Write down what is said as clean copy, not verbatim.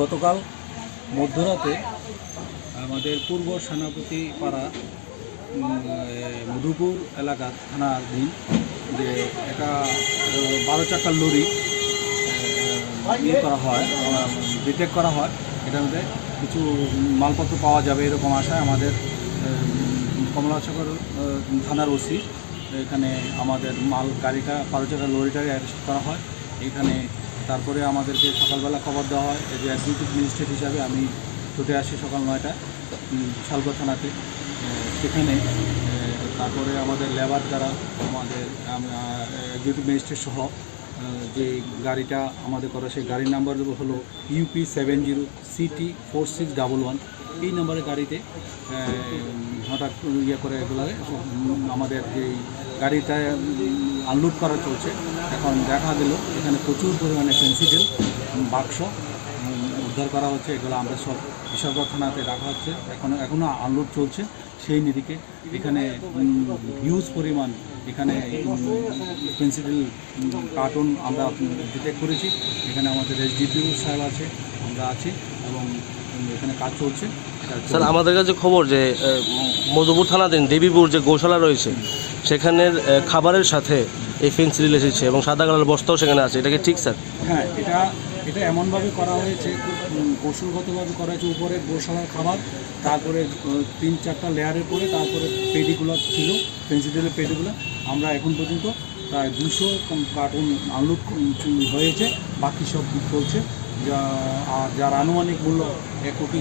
গতকাল মধ্যরাতে আমাদের পূর্ব সেনাপতি পাড়া মধুপুর এলাকা থানাধীন যে একটা 12 চাকার লরি করা হয়, ডিটেক্ট করা হয়। এটার মধ্যে কিছু মালপত্র পাওয়া যাবে এরকম আশায় আমাদের কমলাচকর থানার ওসি এখানে আমাদের গাড়িটা 12 চাকার লরিটাকে অ্যারেস্ট করা হয়। এখানে তারপরে আমাদেরকে সকালবেলা খবর দেওয়া হয় যে এক্সিকিউটিভ ম্যাজিস্ট্রেট হিসাবে আমি ছুটে আসি সকাল 9টায় শালগড় থানাতে। সেখানে তারপরে আমাদের লেবার যারা আমাদের এক্সিকিউটিভ ম্যাজিস্ট্রেট সহ যে গাড়িটা আমাদের করা, সেই গাড়ির নাম্বার হলো UP70CT4611। এই নম্বরের গাড়িতে হঠাৎ করে এগুলো আমাদের যে গাড়িটা আনলোড করা চলছে। এখন দেখা গেল এখানে প্রচুর পরিমাণে পেন্সিল বাক্স উদ্ধার করা হচ্ছে। এগুলো আমরা সব বিশালগড় থানাতে রাখা হচ্ছে, এখনও আনলোড চলছে। সেই নিরিখে এখানে হিউজ পরিমাণ এখানে পেন্সিল কার্টুন আমরা ডিটেক্ট করেছি। এখানে আমাদের SDPO সাহেব আছে, আমরা আছি এবং এখানে কাজ চলছে। স্যার, আমাদের কাছে খবর যে মধুপুর থানাধীন দেবীপুর যে গোশালা রয়েছে সেখানের খাবারের সাথে এই পেন্সিল এসেছে এবং সাদা কালার বস্তাও সেখানে আছে, এটা কি ঠিক স্যার? হ্যাঁ, এটা এমনভাবে করা হয়েছে, কৌশলগতভাবে করা হয়েছে। উপরে গোশালার খাবার, তারপরে 3-4টা লেয়ারের পরে তারপরে পেডিগুলো ছিল, পেন্সিলের পেডিগুলো। আমরা এখন পর্যন্ত প্রায় 200 কার্টুন আনলোড হয়েছে, বাকি সব চলছে। যার আনুমানিক মূল্য 1 কোটি